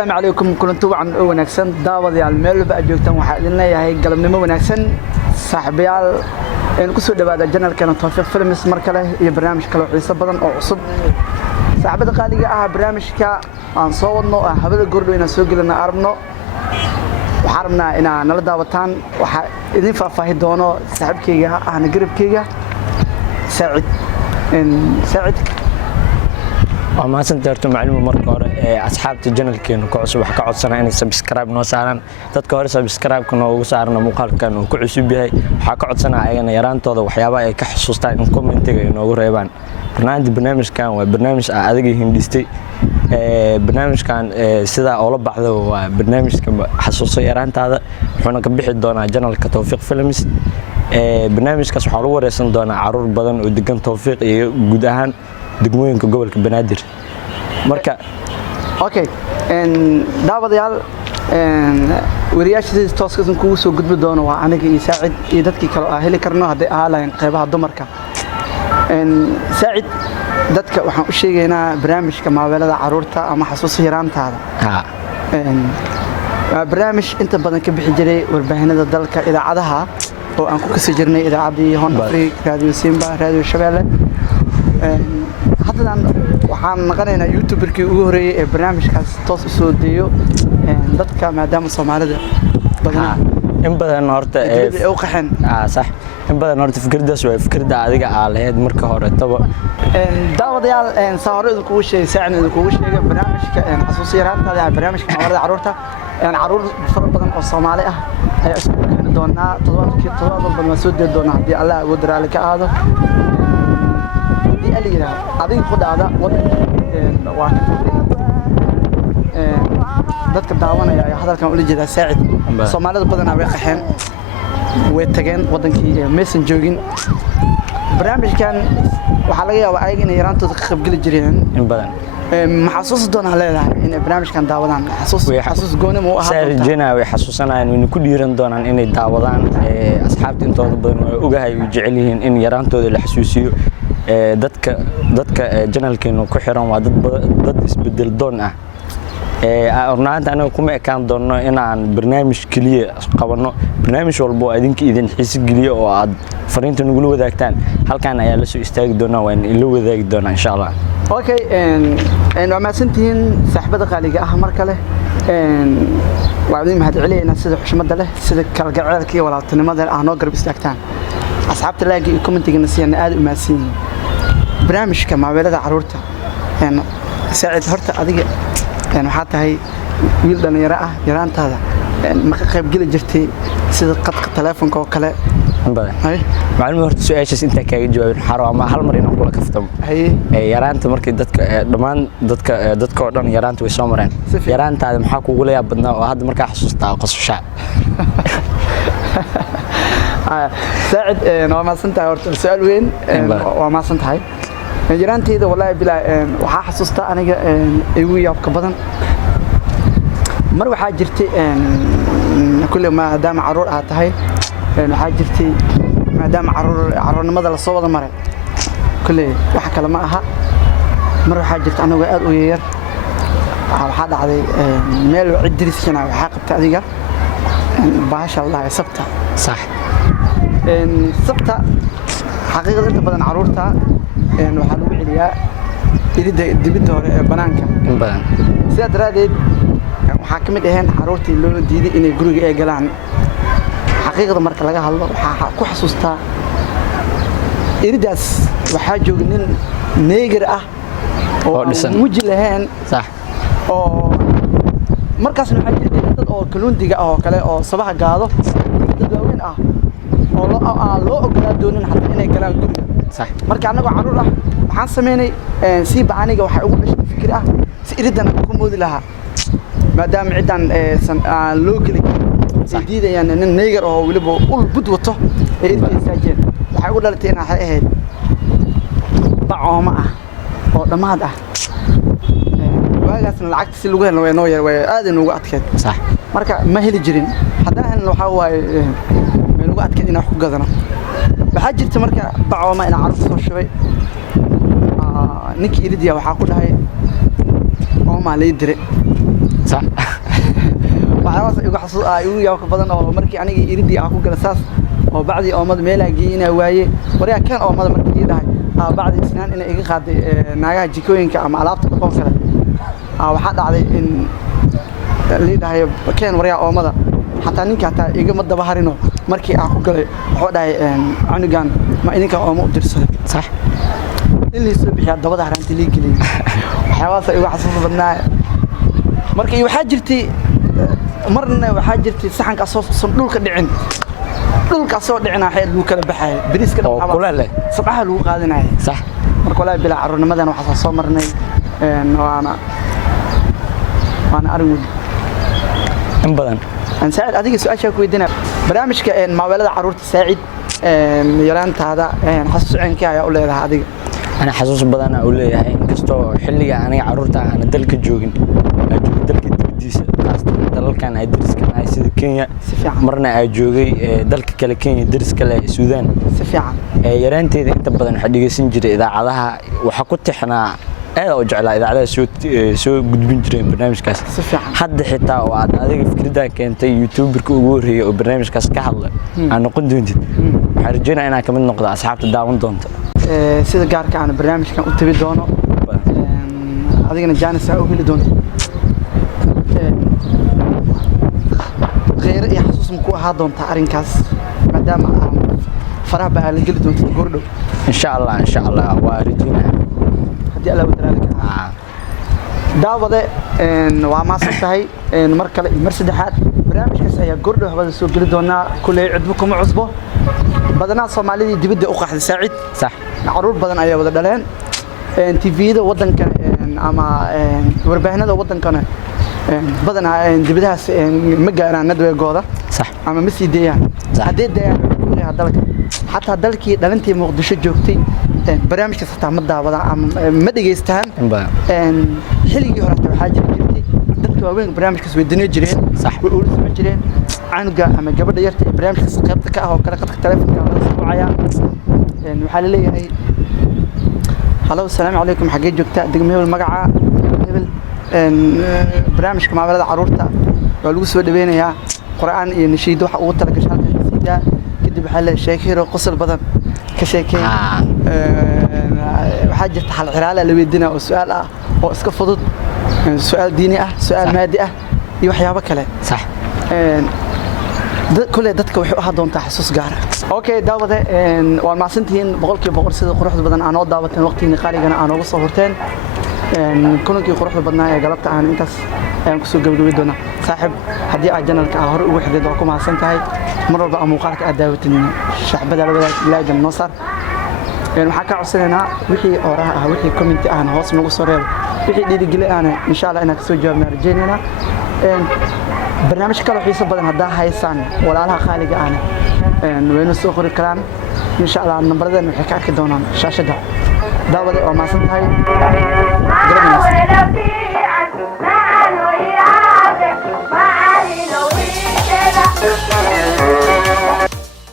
السلام عليكم كلنتو عن وناكسن داوديال meel walba aad joogtaan waxa idin leeyahay galabnimo wanaagsan saaxiibayaal in ku soo dhawaada channelkeena Tawfiiq Films mar kale iyo barnaamij kale oo xiiso badan oo cusub saaxiibada qaaliga ah barnaamijka aan soo wadno habada gordho inaan soo galno arabno waxaan rabnaa inaan nala daawataan waxa idin faahfaahin doono saaxiibkayga ahna garabkayga Saacid وما سنترت معلومة مرة أصحاب الجنة كانوا كعصب وحكوا عصنا إني سبسكرايب نوصارن تذكر سبسكرايب كنا وصارنا مقال كانوا كعصب بهاي حكوا عصنا عينا يران توضا وحيابا كحسوستا إن كومنتي إنه قريبان برنامج كان وبرنامج أدقي هندستي برنامج كان سدا أول بعض وبرنامج كان حسوسي يران هذا حنا كبيح دونا جنة كتوفيق فيلمز برنامج كسحروا ورسن دونا عرور بدن ودقن توفيق جودهان degmooyinka gobolka Banaadir marka okay daawadayaal wariyaashii tooska ku soo gudbi doono waa aniga iyo Saacid iyo dadkii kale ah heli karno haday ahaaleen qaybaha dumarka Saacid dadka waxaan u sheegaynaa barnaamijka maaweelada caruurta ama xasuus yaraantaada barnaamij inta badan ka bixi jiray warbaahinada dalka idaacadaha oo aan ku kasii jirnay idaacadii Hon Africa Radio Simba Radio Shabeelle hadda waxaan naqanaynaa youtuberkii ugu horeeyay ee barnaamijkaas toos u soo deeyo dadka maadaama Soomaalida badan in badan horta ay u qaxeen sax in badan horta fikradaas waa fikrada adiga aaleed marka hore taba daawadayaal saaradu kugu sheegay saacid kugu sheegay barnaamijka xasuus yaraantaada barnaamijka maaweelada caruurta caruur fara badan oo Soomaali ah ayaa isku keeni doonaa todobaadkii ma soo deed doonaa hadii Allah uu daraale ka aado aliga adiga qodaada waa dadka daawanaya ayaa hadalkan u jeeda Saacid Soomaalida badan way qaxeen way tageen wadankii meesan joogin barnaamijkan waxa laga yaabaa ayaga inay yaraantooda ka qayb gali jireen in badan ma xasuus doonaa leedahay in barnaamijkan daawadaan xasuus gooni ma aha Saarjina way xasuusanayaan in ku dhiiran doonaan inay daawadaan asxaabta intooda badan way ogahay u jecel yihiin in yaraantooda la xasuusiyo dadka channelkeenu ku xiran waa dad isbedel doon ah ornaanta anagu kuma ekaan doono inaan barnaamij kaliya qabano barnaamij walba oo idin xiis geliyo oo aad fariinta nagu wadaagtaan halkaan ayaa la soo istaagi doonaa waan ila wadaagi doonaa insha Allah okay waa ma santiin saaxibada qaaliga ah mar kale waa idin mahad celiyayna sida xushmada leh sida kalgaceelka iyo walaaltinimada ah noo garab istaagtaan asxaabta laagi iyo commentiga nasiina aad u maasiin barnaamijka maaweelada caruurta Saacid horta adiga waxa tahay wiil dhalinyaro ah yaraantaada ma ka qayb gali jirtay sida qadka telefoonka oo kale macluumaad horta su'aashaas inta kaaga jawaabin xaro ama hal mar inaan kula kaftamo yaraanta markii dadka dhamaan dadka oo dhan yaraanta way soo mareen yaraantaada maxaa kugu leeyahay badnaa oo hadda markaa xasuustaa qosasha Saacid waa ma santahay horta su'aal weyn waa ma santahay yaraanteeda wallahi bilaa waxa xasuustaa aniga igu yaabka badan mar waxa jirtay kulli maadaama caruur aad tahay waxa jirtay maadaama caruurnimada la soo wada maray kulli wax kale ma aha mar waxa jirtay aniga aad u yar waxa dhacday meel cid dirisana waxa qabtay adiga baasha Allah sabta صح sabta xaqiiqada inta badan caruurta waxa lagu celiyaa dibida hore ee banaanka in badan sida daraadeed waxa kamid ahayn caruurtii loo diiday inay guriga ay galaan xaqiiqada marka laga hadlo waxa ku xasuustaa iridaas waxa joog nin neegar ah oo wajhi lahayn صح oo markaas waxa jirtay dad oo kalundiga ah oo kale oo sabaha gaado dad waaweyn ah oo loo ogolaa doonin hatta inay galaan guriga صح marka anagu caruur ah waxaan sameynay si baaniga waxa ugu dhashay fikir ah si iridan ku moodi lahaa maadaama ciidan loo kali diidayaan nin neegar oo waliba ul bud wato ee irkiisaajeen waxa ugu dhalatay inay ahayd bacooma ah oo dhamaad ah waagaasna lacagta si lagu helo way noo yar way aad ugu adkeed صح marka ma heli jirin haddana waxa waay ugu adkeed inaan ku gadano waxa jirta marka bacooma in carruur soo shubay ninkii iridiya waxa ku dhahay oo ma leey diray صح waxaas igu xasuus igu yaab badan oo markii aniga iridii aan ku gala saas oo bacdi oomad meel aan geeyina waaye wariya kan oomad markii dhahay bacdi isnaan in iga qaaday naagaha jikooyinka ama alaabta dhaqan kale waxa dhacday in leedahay kan wariya oomada hatta ninka hatta iga ma daba harino markii aan ku galay wuxuu dhahay anigan ma idinka oomo u dirsaday صح اللي soo bixiya dabada haranti liigilay waxaas igu xasuus badnaa markii waxa jirtay marna waxa jirtay saxanka soo dhulka dhicin dhulka soo dhicina waxay lagu kala baxay bariiska kulale sabaxa lagu qaadinay صح marka la bila carruurnimadan waxa soo marnay waana arrin in badan aan saacid adiga su'aasha ku weydiina barnaamijka maaweelada carruurta saacid yaraantaada xasuus ciidanka ayaa u leedahay adiga أنا حاسس بدنا أقول هاي كستو حلي أنا عرورتها أنا دلك جوجن دلك دبديس دلك كان أدرس كان هاي سيد كينيا مرنا أجوجي دلك كلا كينيا درس كلا السودان سفيعة يرانتي إذا أنت بدنا حد سنجري إذا علىها وحكوت إحنا أرجع إذا على سو قد بنجرين برنامج كاس حد حتى وعد هذه فكرة كانت يوتيوبر كوجوري وبرنامج كاس كحل أنا قلت دونت حرجينا أنا كمان نقطة أصحاب الداون دونت sida gaarka aan barnaamijkan u tabi doono adigana jaanis u heli doonto غير iyo xasuus ku ahaa doonta arinkaas maadaama aan faraha baa la gali doonto gordhow إن شاء الله وارجينا hadii alla wadaalka daawade waa ma santahay mar kale mar saddexaad barnaamijkaas ayaa gordhow hawada soo gali doona kulay cidbu kuma cusbo badana Soomaalida dibadda u qaxday saacid صح caruur badan ayaa wada dhaleen TV-da wadanka ama warbaahinada wadankana badana dibadahaas ma gaaraan nadweegooda صح ama ma sii deeyaan hadii deeyaan dalka hatta dalkii dhalintii Muqdisho joogtay barnaamijka sataa ma daawada ama ma dhageystaan xilligii hore waxa jirtay dadka waaweyn barnaamijkaas way dinay jireen صح way u soo jireen canuga ama gabadha yarta ee barnaamijkaas qaybta ka ah oo kala qadka telefoonka la soo wacaya waxa la leeyahay hallo assalaamu calaykum xagee joogtaa degmada magaca hebel barnaamijka maaweelada carruurta waa lagu soo dhaweynayaa quraan iyo nashiid waxa uu tala gashay halka sida kadib waxa la sheekiro qosol badan ka sheekay waxa jirta hal xiraale la weydiinaa oo su'aal ah oo iska fudud su'aal diini ah su'aal maadi ah iyo waxyaabo kale صح كل dadka waxay u hadoontaa xasuus gaar ah okay daawada waan maasantiin boqolkiiba boqol sida quruxda badan aan oo daawateen waqtiga qaaligana aan uga soo horteen kulankii quruxda badnaa ee galabta aan intaas aan ku soo gabagabay doona saaxib hadii aad channelka hore ugu xidhay waa ku maasan tahay mar walba muuqaalka aad daawateen shacbada labada ilaagan noo saar waxaan ka codsanaynaa wixii oraha ah wixii comment ah hoos nagu soo reeb wixii dhiirigelin ah insha Allah inaan ka soo jawaabno rajaynayna برنامج كله حيصل بدن هذا هايسان ولا لها خالق أنا وين السوق الكلام إن شاء الله النمبر ذا نحكي كدونا شاشة ده وده وما صنت هاي